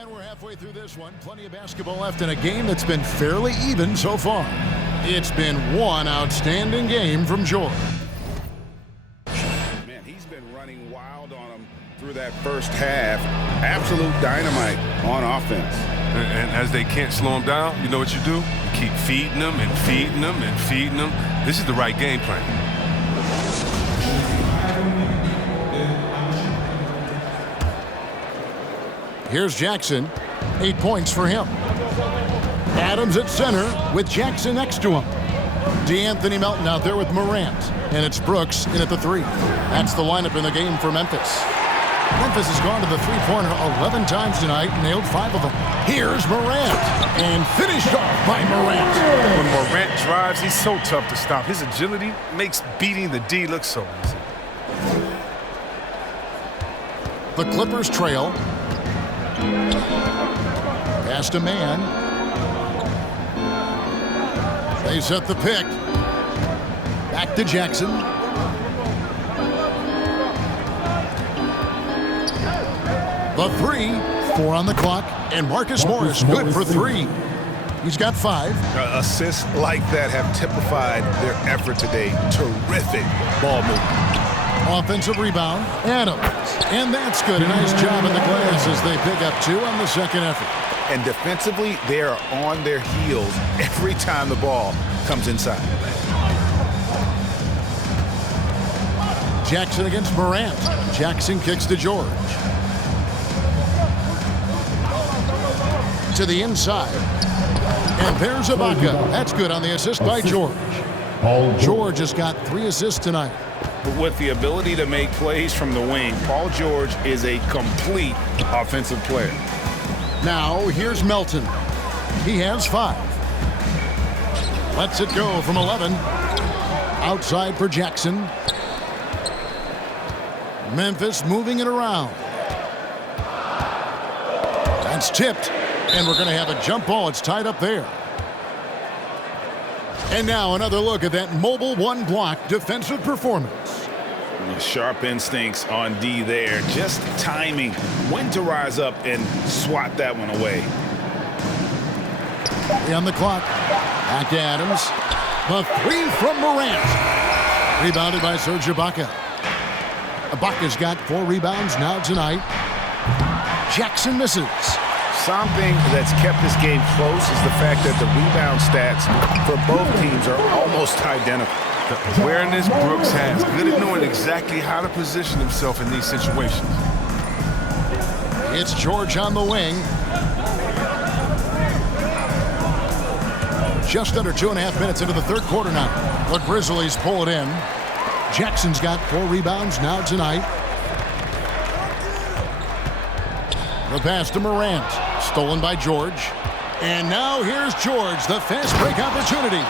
And we're halfway through this one. Plenty of basketball left in a game that's been fairly even so far. It's been one outstanding game from George. Man, he's been running wild on him through that first half. Absolute dynamite on offense. And as they can't slow him down, you know what you do? You keep feeding them and feeding them and feeding them. This is the right game plan. Here's Jackson. 8 points for him. Adams at center with Jackson next to him. DeAnthony Melton out there with Morant. And it's Brooks in at the 3. That's the lineup in the game for Memphis. Memphis has gone to the three-pointer 11 times tonight, nailed 5 of them. Here's Morant, and finished off by Morant. When Morant drives, he's so tough to stop. His agility makes beating the D look so easy. The Clippers trail. Past a man. They set the pick. Back to Jackson. The 3, 4 on the clock, and Marcus Morris good for 3. He's got 5. Assists like that have typified their effort today. Terrific ball movement. Offensive rebound, Adams. And that's good. A nice job in the glass as they pick up 2 on the second effort. And defensively, they are on their heels every time the ball comes inside. Jackson against Morant. Jackson kicks to George. To the inside. And there's Ibaka. That's good on the assist by George. George has got 3 assists tonight. But with the ability to make plays from the wing, Paul George is a complete offensive player. Now, here's Melton. He has 5. Lets it go from 11. Outside for Jackson. Memphis moving it around. That's tipped. And we're going to have a jump ball. It's tied up there. And now another look at that mobile one-block defensive performance. Sharp instincts on D there. Just timing when to rise up and swat that one away. On the clock. Back to Adams. The 3 from Morant. Rebounded by Serge Ibaka. Ibaka's got 4 rebounds now tonight. Jackson misses. Something that's kept this game close is the fact that the rebound stats for both teams are almost identical. The awareness Brooks has, good at knowing exactly how to position himself in these situations. It's George on the wing. Just under 2.5 minutes into the third quarter now. The Grizzlies pull it in. Jackson's got 4 rebounds now tonight. The pass to Morant. Stolen by George. And now here's George, the fast break opportunity.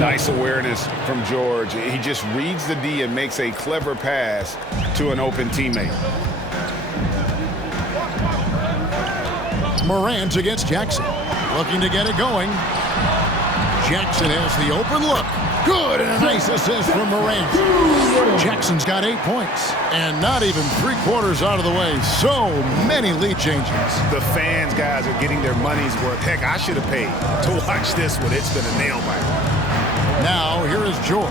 Nice awareness from George. He just reads the D and makes a clever pass to an open teammate. Morant against Jackson. Looking to get it going. Jackson has the open look. Good, and a nice assist from Morant. Jackson's got 8 points, and not even 3/4 out of the way. So many lead changes. The fans, guys, are getting their money's worth. Heck, I should have paid to watch this one. It's been a nail biter. Now, here is George,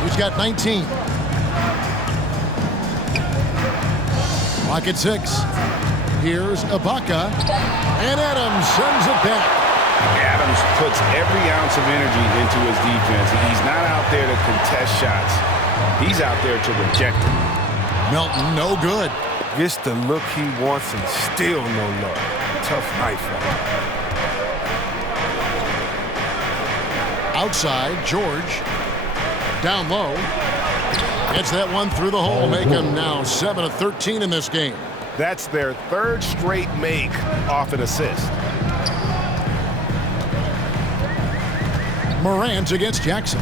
who's got 19. Clock at 6. Here's Ibaka, and Adams sends it back. Adams puts every ounce of energy into his defense. He's not out there to contest shots. He's out there to reject them. Melton, no good. Gets the look he wants and still no luck. Tough night for him. Outside, George. Down low. Gets that one through the hole. Make him now 7 of 13 in this game. That's their 3rd straight make off an assist. Morant against Jackson.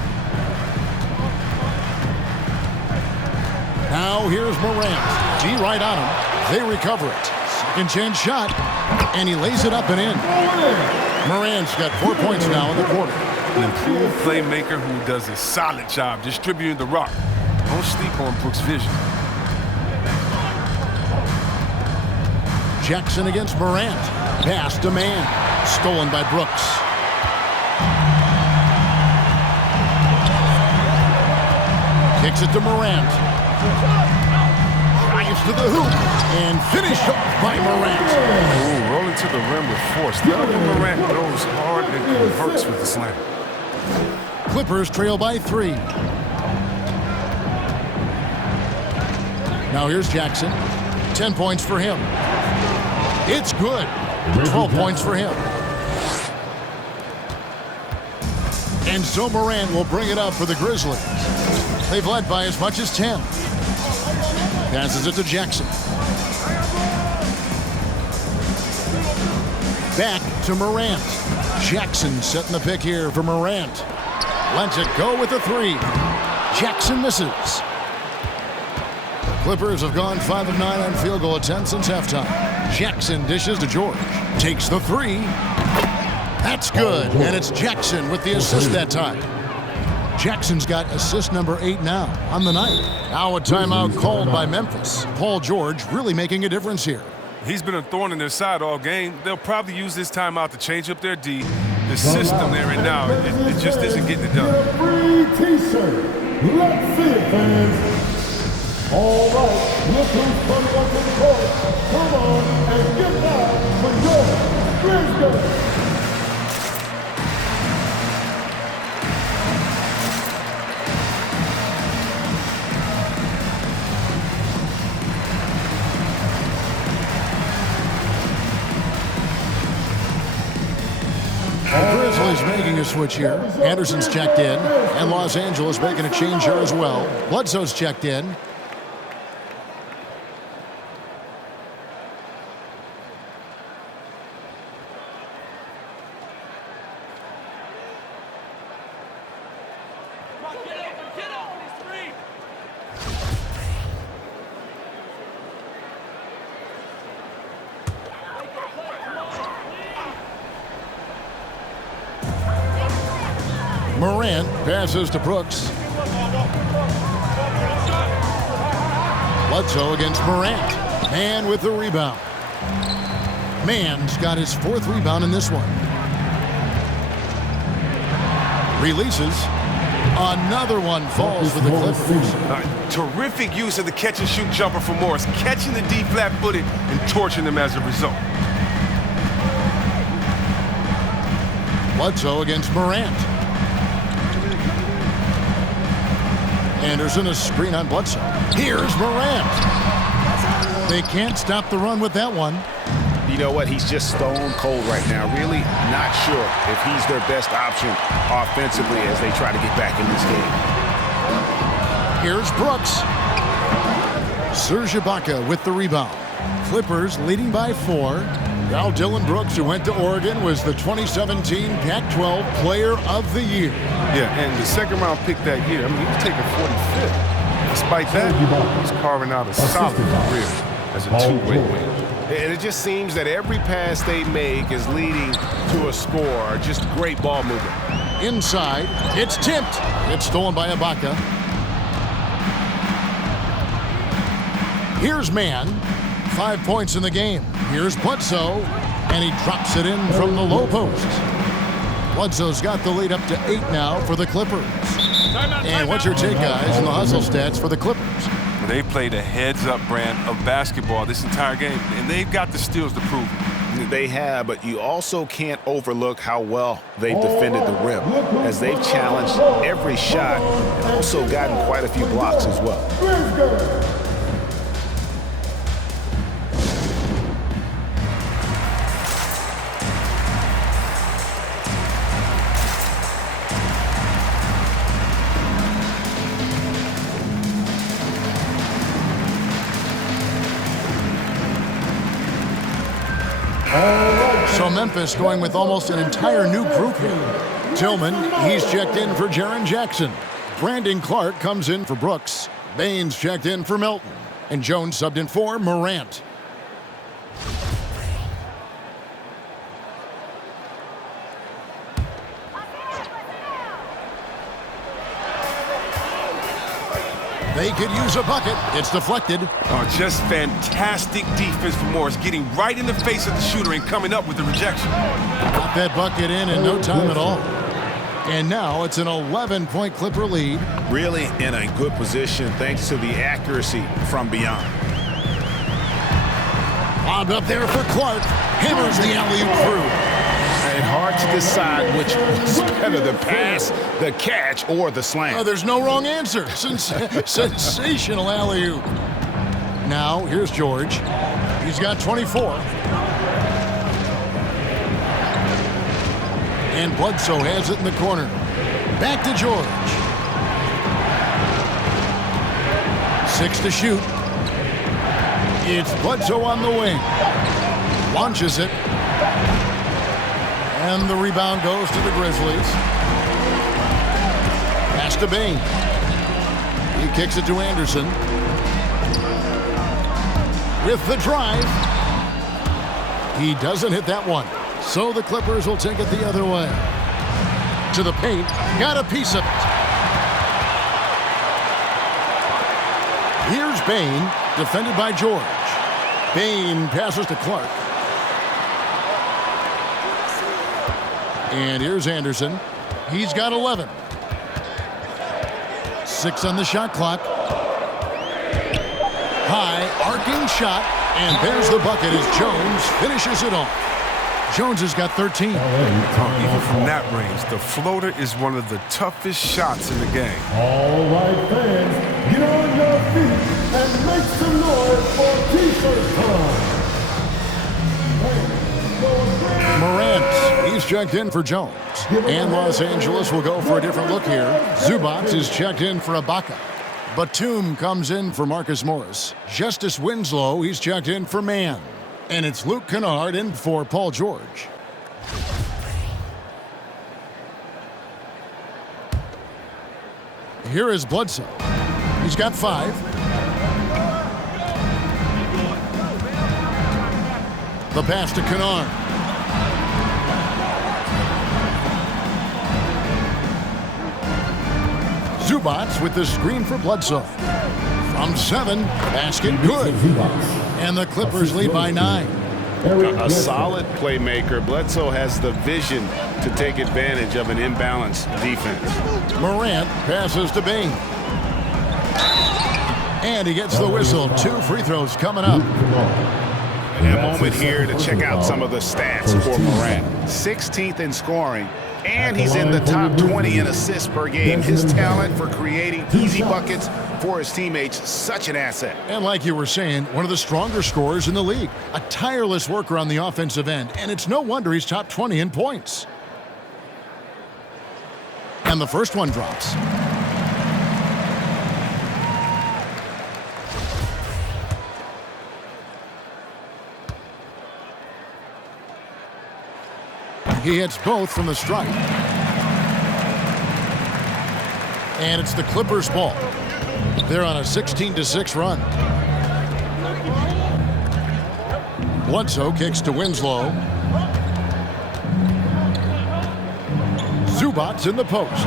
Now here's Morant. D right on him. They recover it. Second chance shot. And he lays it up and in. Morant's got 4 points now in the quarter. An improved playmaker who does a solid job distributing the rock. Don't sleep on Brooks' vision. Jackson against Morant. Pass to Man. Stolen by Brooks. Kicks it to Morant. Drives to the hoop. And finished off by Morant. Ooh, rolling to the rim with force. Now Morant goes hard and converts with the slam. Clippers trail by 3. Now here's Jackson. 10 points for him. It's good. 12 points for him. And so Morant will bring it up for the Grizzlies. They've led by as much as 10. Passes it to Jackson. Back to Morant. Jackson setting the pick here for Morant. Lets it go with a 3. Jackson misses. Clippers have gone 5 of 9 on field goal attempts since halftime. Jackson dishes to George. Takes the 3. That's good. And it's Jackson with the assist that time. Jackson's got assist number 8 now on the night. Now a timeout called by Memphis. Paul George really making a difference here. He's been a thorn in their side all game. They'll probably use this timeout to change up their D. The system they're in now, it just isn't getting it done. Free t-shirt. Let's see it, fans. All right, look who's coming up to the court. Come on and get down for your Grizzlies. Grizzlies making a switch here. Anderson's checked in, and Los Angeles making a change here as well. Bledsoe's checked in. Morant passes to Brooks. Bledsoe against Morant. Man with the rebound. Man's got his 4th rebound in this one. Releases. Another one falls for the Clippers. Terrific use of the catch-and-shoot jumper for Morris, catching the D flat-footed and torching them as a result. Bledsoe against Morant. Anderson, a screen on Bledsoe. Here's Morant. They can't stop the run with that one. You know what? He's just stone cold right now. Really not sure if he's their best option offensively as they try to get back in this game. Here's Brooks. Serge Ibaka with the rebound. Clippers leading by 4. Now Dylan Brooks, who went to Oregon, was the 2017 Pac-12 Player of the Year. Yeah, and the second-round pick that year, I mean, he was taken 45th. Despite that, he's carving out a solid career as a two-way wing. And it just seems that every pass they make is leading to a score. Just great ball movement. Inside, it's tipped. It's stolen by Ibaka. Here's Man. 5 points in the game. Here's Bledsoe, and he drops it in from the low post. Bledsoe's got the lead up to 8 now for the Clippers. And what's your take, guys, on the hustle stats for the Clippers? They played a heads-up brand of basketball this entire game, and they've got the steals to prove it. They have, but you also can't overlook how well they've defended the rim, as they've challenged every shot and also gotten quite a few blocks as well. So Memphis going with almost an entire new group here. Tillman, he's checked in for Jaren Jackson. Brandon Clark comes in for Brooks. Baines checked in for Melton. And Jones subbed in for Morant. They could use a bucket. It's deflected. Oh, just fantastic defense from Morris, getting right in the face of the shooter and coming up with the rejection. Got that bucket in no time at all. And now it's an 11-point Clipper lead. Really in a good position thanks to the accuracy from beyond. Lobbed up there for Clark. Hammers the alley-oop through. And hard to decide which was better, the pass, the catch, or the slam. Oh, there's no wrong answer. Sensational alley-oop. Now, here's George. He's got 24. And Bledsoe has it in the corner. Back to George. 6 to shoot. It's Bledsoe on the wing. Launches it. And the rebound goes to the Grizzlies. Pass to Bain. He kicks it to Anderson. With the drive. He doesn't hit that one. So the Clippers will take it the other way. To the paint. Got a piece of it. Here's Bain, defended by George. Bain passes to Clark. And here's Anderson. He's got 11. 6 on the shot clock. High, arcing shot. And there's the bucket as Jones finishes it off. Jones has got 13. Even from that range, the floater is one of the toughest shots in the game. All right, fans, get on your feet and make some noise for T-shirt time. Morant, he's checked in for Jones. And Los Angeles will go for a different look here. Zubac is checked in for Ibaka. Batum comes in for Marcus Morris. Justice Winslow, he's checked in for Mann. And it's Luke Kennard in for Paul George. Here is Bledsoe. He's got 5. The pass to Kennard. Zubac with the screen for Bledsoe. From 7, basket good. And the Clippers lead by 9. A solid playmaker. Bledsoe has the vision to take advantage of an imbalanced defense. Morant passes to Bain. And he gets the whistle. 2 free throws coming up. And a moment here to check out some of the stats for Morant. 16th in scoring, and he's in the top 20 in assists per game. His talent for creating easy buckets for his teammates, such an asset. And like you were saying, one of the stronger scorers in the league. A tireless worker on the offensive end, and it's no wonder he's top 20 in points. And the first one drops. He hits both from the stripe. And it's the Clippers' ball. They're on a 16-6 run. Bledsoe kicks to Winslow. Zubac in the post.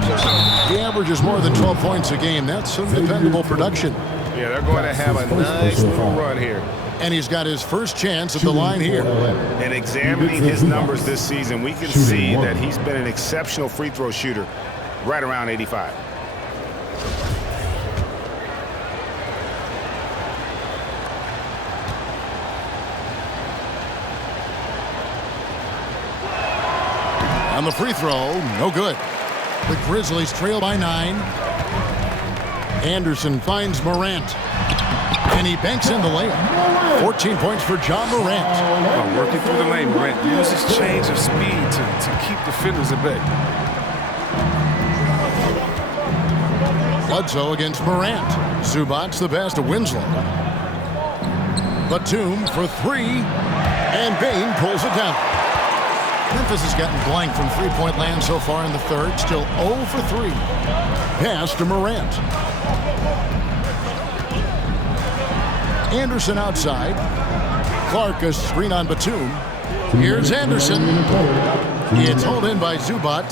He averages more than 12 points a game. That's some dependable production. Yeah, they're going to have a nice little run here. And he's got his first chance at the line here. And examining his numbers this season, we can see that he's been an exceptional free throw shooter, right around 85. On the free throw, no good. The Grizzlies trail by 9. Anderson finds Morant. And he banks in the layup. 14 points for John Morant. Working through the lane, Morant uses change of speed to keep defenders at bay. Bledsoe against Morant. Zubac the pass to Winslow. Batum for 3. And Bain pulls it down. Memphis has gotten blank from three-point land so far in the third. Still 0 for 3. Pass to Morant. Anderson outside. Clark a screen on Batum. Here's Anderson. It's hauled in by Zubac.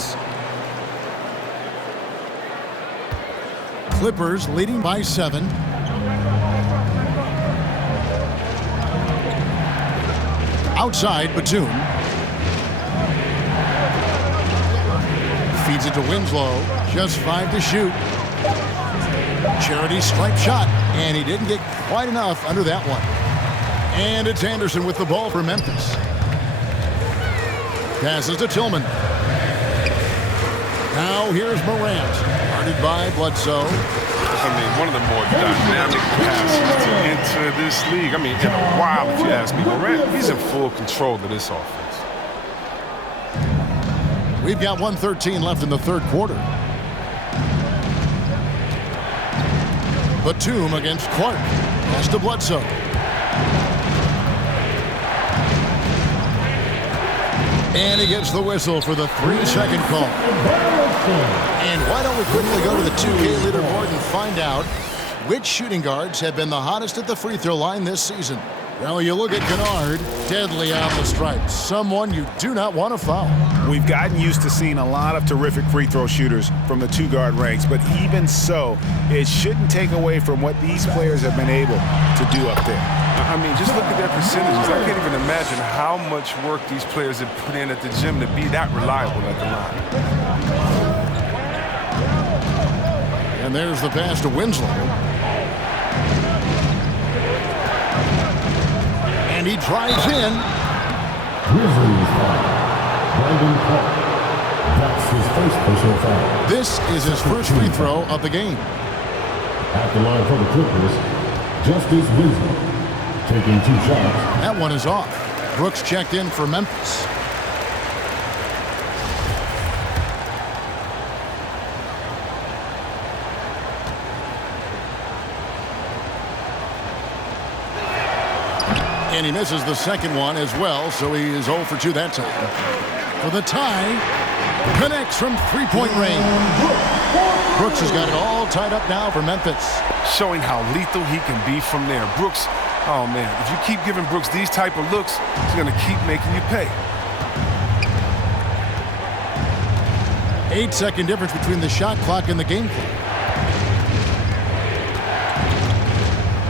Clippers leading by 7. Outside, Batum. Feeds it to Winslow. Just 5 to shoot. Charity stripe shot, and he didn't get quite enough under that one. And it's Anderson with the ball for Memphis. Passes to Tillman. Now here's Morant. Guarded by Bledsoe. I mean, one of the more dynamic passes to enter this league. I mean, in a while, if you ask me. Morant, he's in full control of this offense. We've got 1:13 left in the third quarter. Batum against Clark. Pass to Bledsoe. And he gets the whistle for the 3-second call. And why don't we quickly go to the 2K leaderboard and find out which shooting guards have been the hottest at the free throw line this season. Well, you look at Kennard, deadly on the stripes. Someone you do not want to foul. We've gotten used to seeing a lot of terrific free throw shooters from the two-guard ranks, but even so, it shouldn't take away from what these players have been able to do up there. I mean, just look at their percentages. I can't even imagine how much work these players have put in at the gym to be that reliable at the line. And there's the pass to Winslow. And he drives in. Grizzlies foul. Brandon Clark. That's his first personal foul. This is his first free throw of the game. At the line for the Clippers, Justice Winslow. Taking 2 shots. That one is off. Brooks checked in for Memphis. And he misses the second one as well, so he is 0 for 2 that time. For the tie, connects from three-point range. Brooks has got it all tied up now for Memphis. Showing how lethal he can be from there. Brooks, oh man, if you keep giving Brooks these type of looks, he's going to keep making you pay. 8-second difference between the shot clock and the game clock.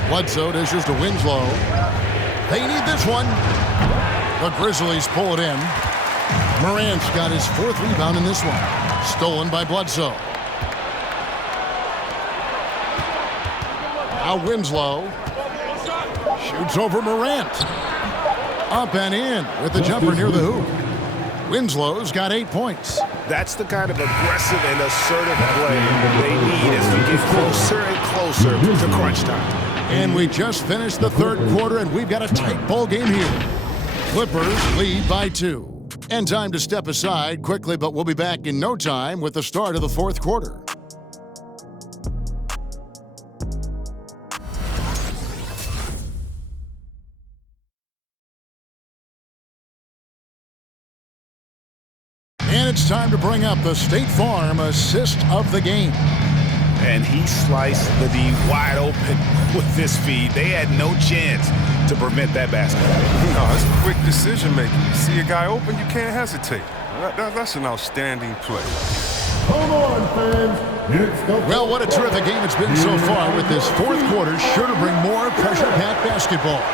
Bledsoe dishes to Winslow. They need this one. The Grizzlies pull it in. Morant's got his 4th rebound in this one. Stolen by Bledsoe. Now Winslow shoots over Morant. Up and in with the jumper near the hoop. Winslow's got 8 points. That's the kind of aggressive and assertive play they need as we get closer and closer to crunch time. And we just finished the third quarter, and we've got a tight ball game here. Clippers lead by 2. And time to step aside quickly, but we'll be back in no time with the start of the fourth quarter. And it's time to bring up the State Farm assist of the game. And he sliced the D wide open with this feed. They had no chance to prevent that basket. No, it's quick decision making. You see a guy open, you can't hesitate. That's an outstanding play. Come on, fans. Well, what a terrific game it's been so far, with this fourth quarter sure to bring more pressure-packed basketball.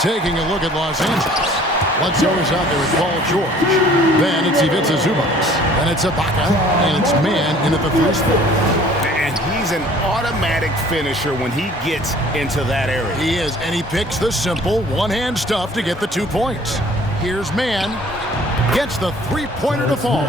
Taking a look at Los Angeles. Bledsoe is out there with Paul George. Then it's Ivica Zubac. Then it's Ibaka. And it's Man in at the 3 spot. And he's an automatic finisher when he gets into that area. He is, and he picks the simple one-hand stuff to get the 2 points. Here's Man. Gets the 3-pointer to fall.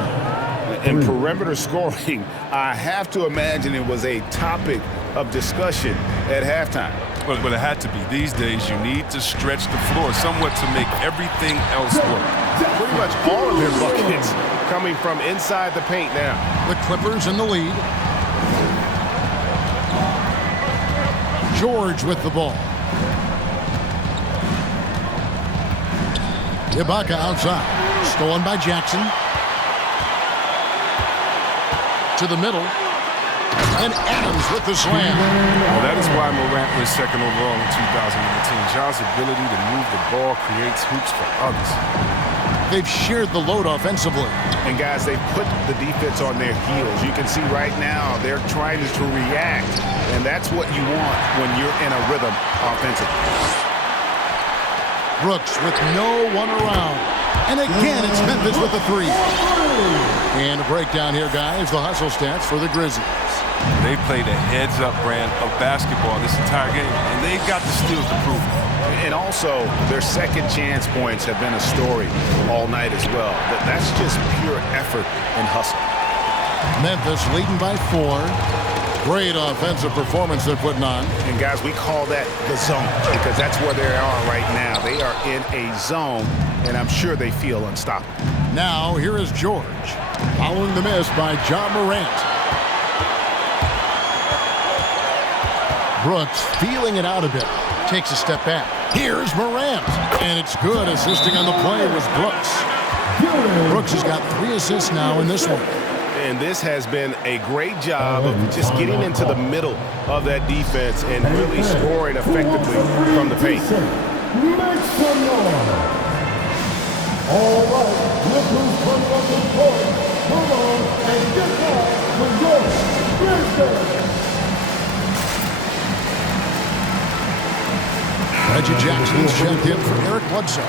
In perimeter scoring, I have to imagine it was a topic of discussion at halftime. But it had to be. These days, you need to stretch the floor somewhat to make everything else work. Pretty much all of their buckets coming from inside the paint now. The Clippers in the lead. George with the ball. Ibaka outside. Stolen by Jackson. To the middle. And Adams with the slam. Well, that is why Morant was second overall in 2019. Ja's ability to move the ball creates hoops for others. they've shared the load offensively. And guys, they put the defense on their heels. You can see right now they're trying to react, and that's what you want when you're in a rhythm offensively. Brooks with no one around. And again, it's Memphis with the three. And a breakdown here, guys. The hustle stats for the Grizzlies. They played a heads-up brand of basketball this entire game, and they've got the steals to prove it. And also, their second chance points have been a story all night as well. That's just pure effort and hustle. Memphis leading by 4. Great offensive performance they're putting on. And guys, we call that the zone because that's where they are right now. They are in a zone, and I'm sure they feel unstoppable. Now, here is George, following the miss by John Morant. Brooks feeling it out a bit. Takes a step back. Here's Morant. And it's good. Assisting on the play was Brooks. Brooks has got 3 assists now in this one. And this has been a great job of just getting into the middle of that defense and really scoring effectively from the paint. Make some noise. All right, look who's coming up the court. Come on and get down with your Grizzlies. Reggie Jackson's checked in for Eric Bledsoe.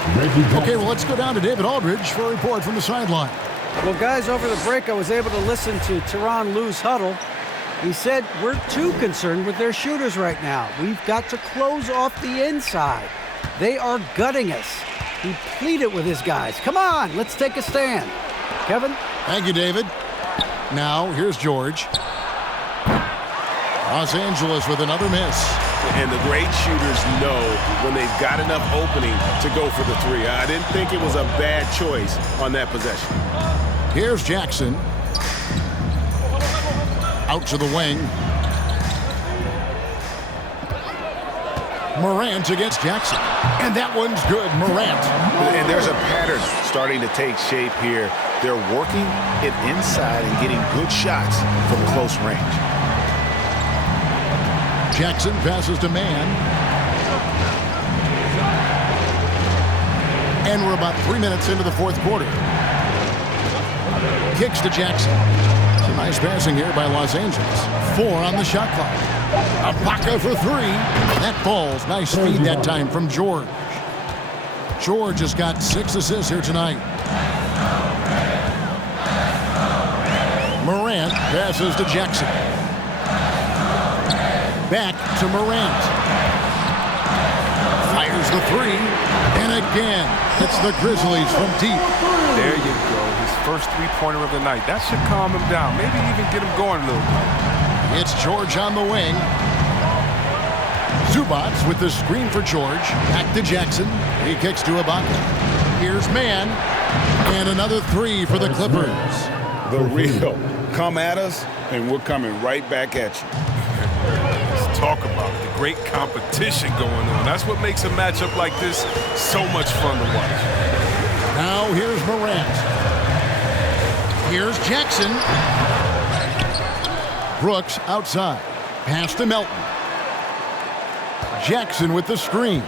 Okay, well, let's go down to David Aldridge for a report from the sideline. Well, guys, over the break, I was able to listen to Tyronn Lue's huddle. He said, we're too concerned with their shooters right now. We've got to close off the inside. They are gutting us. He pleaded with his guys. Come on, let's take a stand. Kevin? Thank you, David. Now, here's George. Los Angeles with another miss. And the great shooters know when they've got enough opening to go for the three. I didn't think it was a bad choice on that possession. Here's Jackson. Out to the wing. Morant against Jackson. And that one's good, Morant. And there's a pattern starting to take shape here. They're working it inside and getting good shots from close range. Jackson passes to Mann. And we're about 3 minutes into the fourth quarter. Kicks to Jackson. Some nice passing here by Los Angeles. 4 on the shot clock. Ibaka for 3. That falls. Nice feed that time from George. George has got 6 assists here tonight. Morant passes to Jackson. Back to Morant. Fires the 3. And again, it's the Grizzlies from deep. There you go. His first three-pointer of the night. That should calm him down. Maybe even get him going a little bit. It's George on the wing. Zubac with the screen for George. Back to Jackson. He kicks to Ibaka. Here's Mann. And another 3 for the Clippers. The real. Come at us, and we're coming right back at you. Let's talk about it. The great competition going on. That's what makes a matchup like this so much fun to watch. Now here's Morant. Here's Jackson. Brooks outside. Pass to Melton. Jackson with the screen.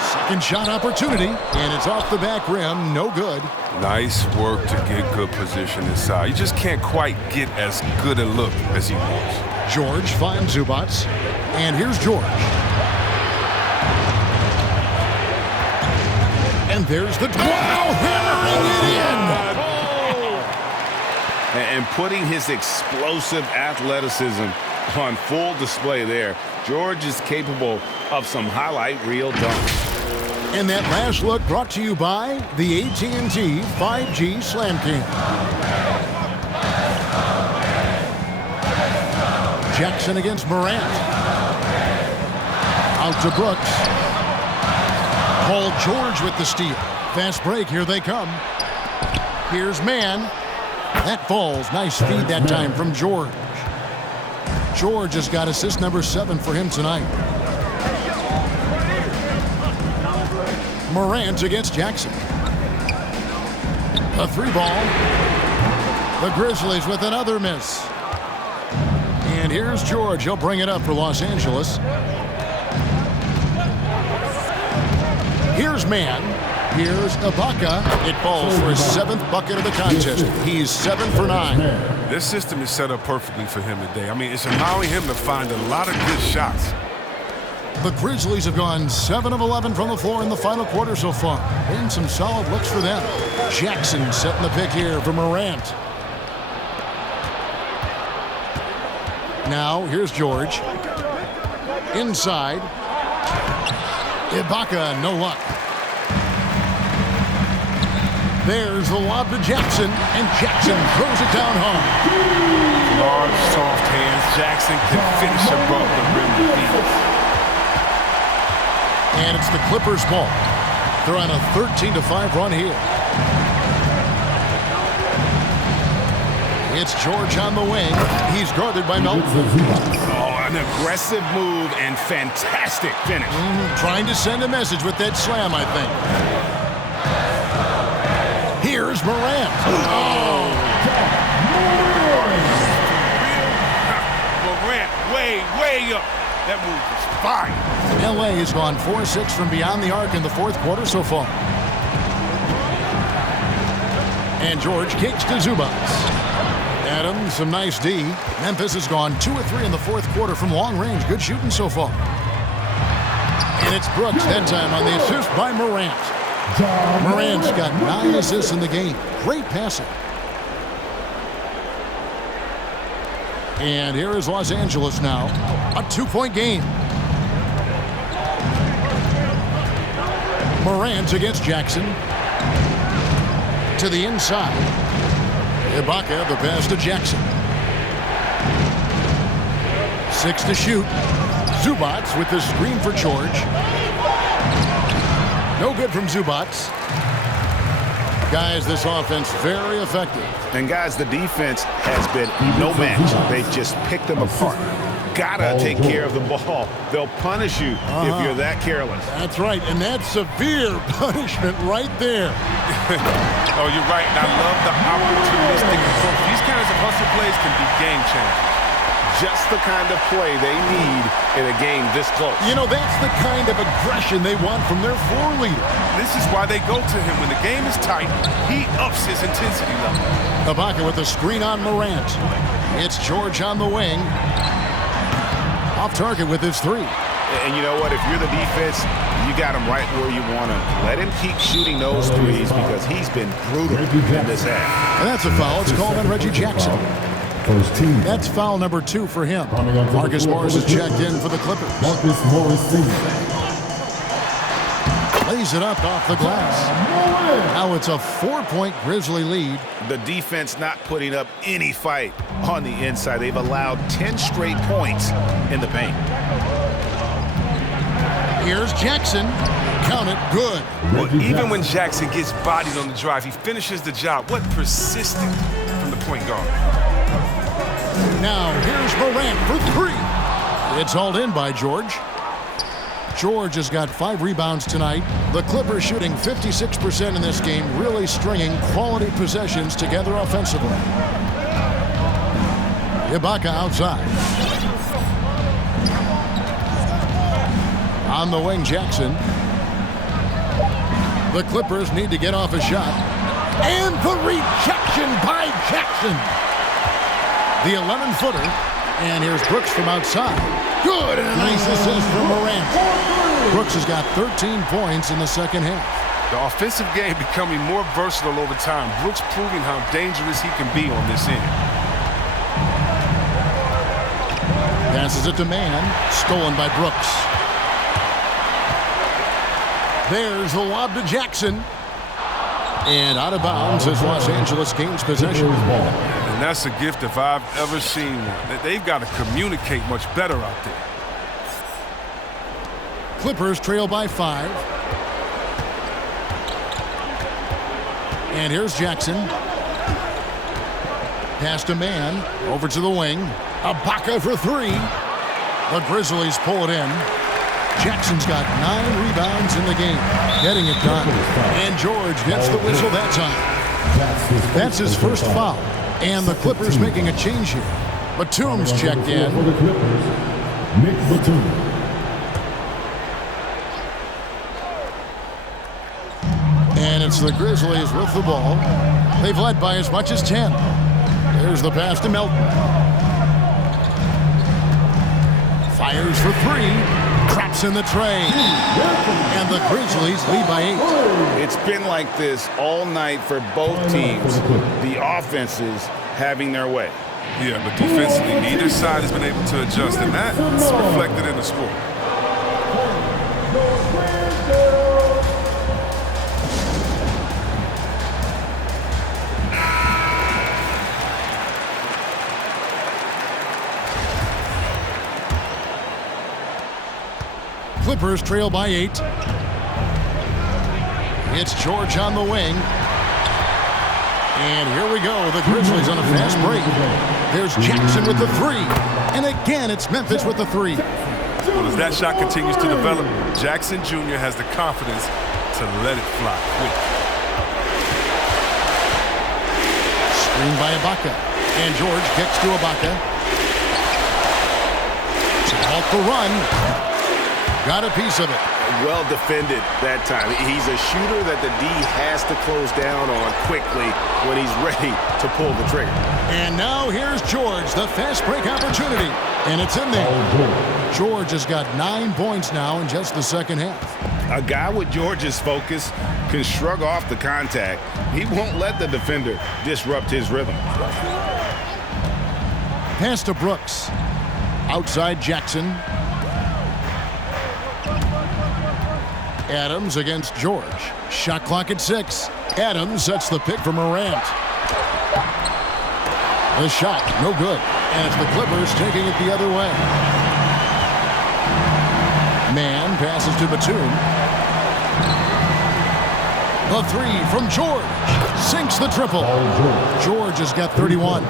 Second shot opportunity, and it's off the back rim. No good. Nice work to get good position inside. You just can't quite get as good a look as he wants. George finds Zubac. And here's George. And there's the hammering it in. And putting his explosive athleticism on full display there. George is capable of some highlight reel dunks. And that last look brought to you by the AT&T 5G Slam King. Jackson against Morant. Out to Brooks. Paul George with the steal. Fast break, here they come. Here's Mann. That falls. Nice feed that time from George. George has got assist number 7 for him tonight. Morant against Jackson. A 3-ball. The Grizzlies with another miss. And here's George. He'll bring it up for Los Angeles. Here's Mann. Here's Ibaka. It falls for his 7th bucket of the contest. He's 7 for 9. This system is set up perfectly for him today. I mean, it's allowing him to find a lot of good shots. The Grizzlies have gone 7 of 11 from the floor in the final quarter so far. And some solid looks for them. Jackson setting the pick here for Morant. Now, here's George. Inside. Ibaka, no luck. There's the lob to Jackson, and Jackson throws it down home. Large, soft hands. Jackson can finish above the rim with ease. And it's the Clippers' ball. They're on a 13-5 run here. It's George on the wing. He's guarded by Melton. Oh, an aggressive move and fantastic finish. Trying to send a message with that slam, I think. Here's Morant. Oh. Morant, way up. That move is fine. LA has gone 4-6 from beyond the arc in the 4th quarter so far. And George kicks to Zubats. Adams, some nice D. Memphis has gone 2 of 3 in the 4th quarter from long range. Good shooting so far. And it's Brooks that time on the assist by Morant. Morant's got 9 assists in the game. Great passing. And here is Los Angeles now. A 2-point game. Morant against Jackson. To the inside. Ibaka, the pass to Jackson. 6 to shoot. Zubats with the screen for George. No good from Zubats. Guys, this offense very effective. And guys, the defense has been no match. They've just picked them apart. Gotta take care of the ball. They'll punish you if you're that careless. That's right, and that's severe punishment right there. Oh, you're right, and I love the opportunistic approach. These kinds of hustle plays can be game changers. Just the kind of play they need in a game this close. You know, that's the kind of aggression they want from their floor leader. This is why they go to him. When the game is tight, he ups his intensity level. Ibaka with a screen on Morant. It's George on the wing. Off target with his 3. And you know what? If you're the defense, you got him right where you want him. Let him keep shooting those threes because he's been brutal in this half. And that's a foul. It's called on Reggie Jackson. First team. That's foul number 2 for him. Marcus Morris is checked in for the Clippers. Marcus Morris Sr. Lays it up off the glass. Now it's a 4-point Grizzly lead. The defense not putting up any fight on the inside. They've allowed 10 straight points in the paint. Here's Jackson. Count it. Good. Well, even when Jackson gets bodied on the drive, he finishes the job. What persistence from the point guard. Now here's Morant for 3. It's hauled in by George. George has got 5 rebounds tonight. The Clippers shooting 56% in this game, really stringing quality possessions together offensively. Ibaka outside. On the wing, Jackson. The Clippers need to get off a shot. And the rejection by Jackson. The 11-footer. And here's Brooks from outside. Good, and a nice assist from Morant. Brooks has got 13 points in the second half. The offensive game becoming more versatile over time. Brooks proving how dangerous he can be on this end. Passes it to Man. Stolen by Brooks. There's the lob to Jackson. And out of bounds as Los Angeles gains possession. And that's a gift if I've ever seen one. They've got to communicate much better out there. Clippers trail by 5. And here's Jackson. Pass to Man. Over to the wing. Ibaka for 3. The Grizzlies pull it in. Jackson's got 9 rebounds in the game. Getting it done. And George gets the whistle that time. That's his first foul. And the Clippers making a change here. Batum's checked in. For the Clippers, Nick Batum. It's the Grizzlies with the ball. They've led by as much as 10. There's the pass to Melton. Fires for three. Craps in the tray. And the Grizzlies lead by 8. It's been like this all night for both teams. The offenses having their way. Yeah, but defensively, neither side has been able to adjust, and that's reflected in the score. Clippers trail by 8. It's George on the wing. And here we go. The Grizzlies on a fast break. There's Jackson with the 3. And again, it's Memphis with the 3. Well, as that shot continues to develop, Jackson Jr. has the confidence to let it fly quick. Screen by Ibaka. And George gets to Ibaka. To halt the run. Got a piece of it. Well defended that time. He's a shooter that the D has to close down on quickly when he's ready to pull the trigger. And now here's George, the fast break opportunity. And it's in there. George has got 9 points now in just the second half. A guy with George's focus can shrug off the contact. He won't let the defender disrupt his rhythm. Pass to Brooks. Outside Jackson. Adams against George. Shot clock at 6. Adams sets the pick for Morant. The shot, no good. And it's the Clippers taking it the other way. Man passes to Batum. The 3 from George. Sinks the triple. George has got 31.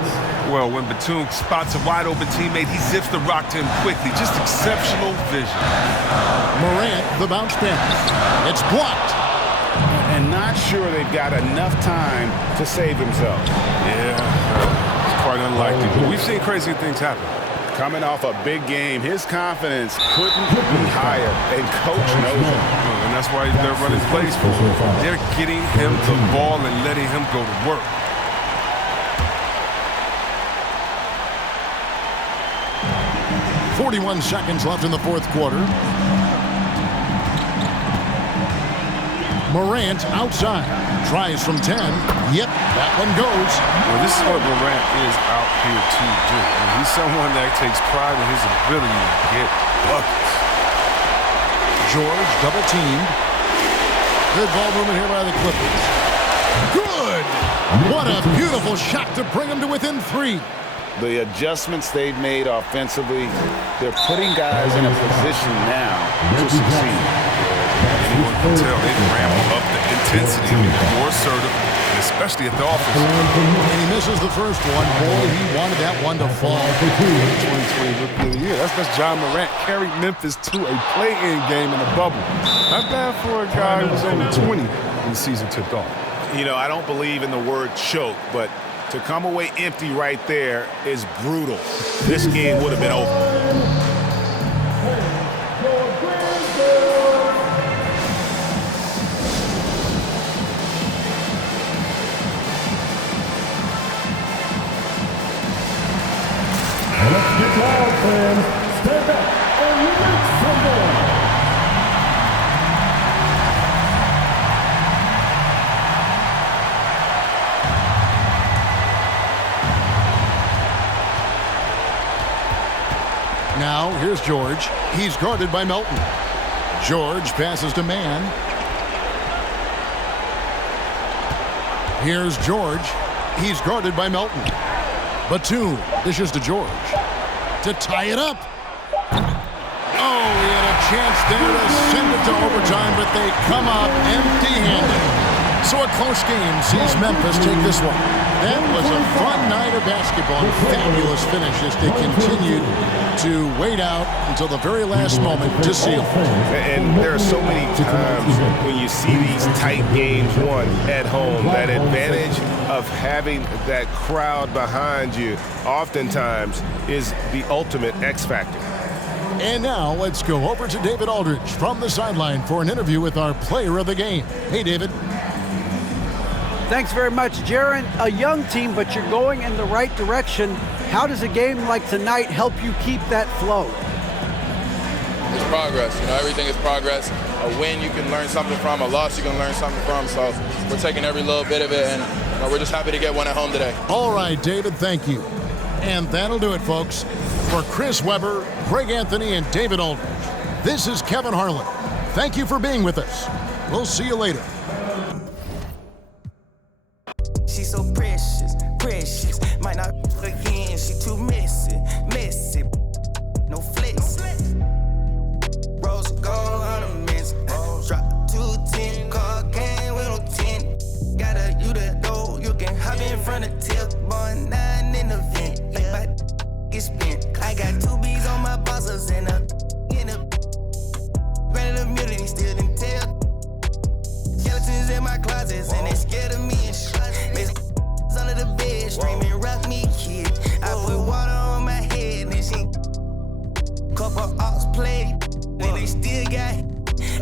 Well, when Batum spots a wide-open teammate, he zips the rock to him quickly. Just exceptional vision. Morant, the bounce pass. It's blocked. And not sure they've got enough time to save themselves. Yeah, it's quite unlikely. But we've seen crazy things happen. Coming off a big game, his confidence couldn't be higher, and coach knows it. And that's why they're running plays for him. They're getting him the ball and letting him go to work. .41 seconds left in the fourth quarter. Morant outside. Tries from 10. Yep, that one goes. Well, this is what Morant is out here to do. And he's someone that takes pride in his ability to get buckets. George double teamed. Good ball movement here by the Clippers. Good! What a beautiful shot to bring him to within 3. The adjustments they've made offensively, they're putting guys in a position now to succeed. Anyone can tell they've ramped up the intensity, more assertive, and especially at the offense. And he misses the first one. Boy, he wanted that one to fall. 2020 Rookie of the Year. That's John Morant carried Memphis to a play-in game in the bubble. Not bad for a guy who was only 20 when the season tipped off. You know, I don't believe in the word choke, but to come away empty right there is brutal. This game would have been over. Let's get loud, fans. Stand up and make some noise. Now, here's George. He's guarded by Melton. George passes to Man. Here's George. He's guarded by Melton. Batum dishes to George. To tie it up. Oh, he had a chance there to send it to overtime, but they come out empty-handed. So a close game sees Memphis take this one. That was a fun night of basketball. Fabulous finish as they continued to wait out until the very last moment to seal. And there are so many times when you see these tight games won at home, that advantage of having that crowd behind you oftentimes is the ultimate X factor. And now let's go over to David Aldridge from the sideline for an interview with our player of the game. Hey, David. Thanks very much, Jaron. A young team, but you're going in the right direction. How does a game like tonight help you keep that flow? It's progress. Everything is progress. A win you can learn something from, a loss you can learn something from. So we're taking every little bit of it, and we're just happy to get one at home today. All right, David, thank you. And that'll do it, folks. For Chris Webber, Greg Anthony, and David Aldridge, this is Kevin Harlan. Thank you for being with us. We'll see you later. She's so precious, precious. Might not again, she too messy, messy. No flex. Rose gold ornaments. Drop 210, car game with no 10. Got a you that know you can hop in front of tip. Boy, 9 in the vent. Like my get spent. I got 2 B's on my bosses and a granted immunity still didn't tell. Skeletons in my closets and they scared of me and shit. Under the bed, screaming, rock me, kid. I put water on my head and she couple ox played. And they still got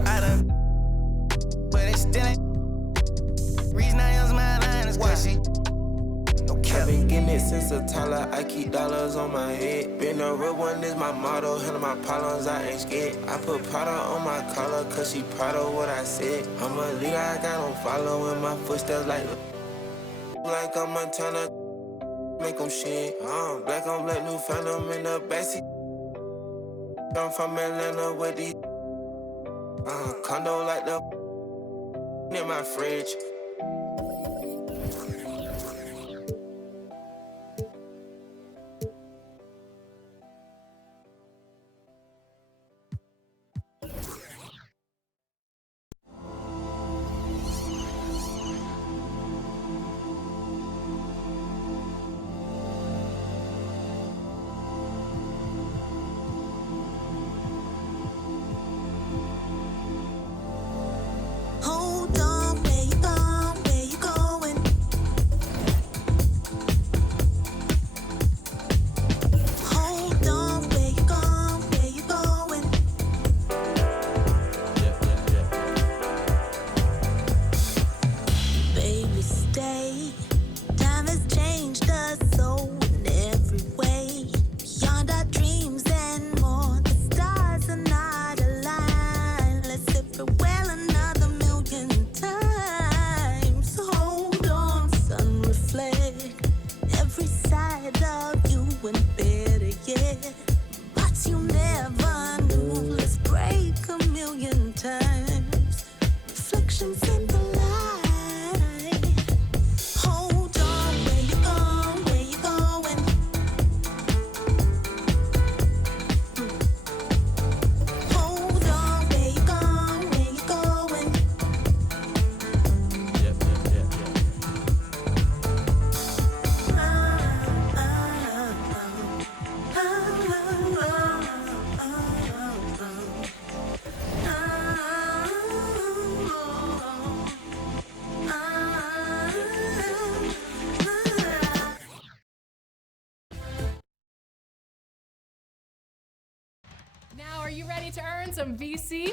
I done, but they still ain't. Reason I use my line is cause she I've been getting it since a toddler. I keep dollars on my head. Been a real one is my motto. Handle my problems, I ain't scared. I put Prada on my collar, cause she proud of what I said. I'm a leader, I got on following my footsteps like I'm a turner. Make them shit. Black on black, new phantom in the backseat. I'm from Atlanta with these condo like the in my fridge. Now, are you ready to earn some VC?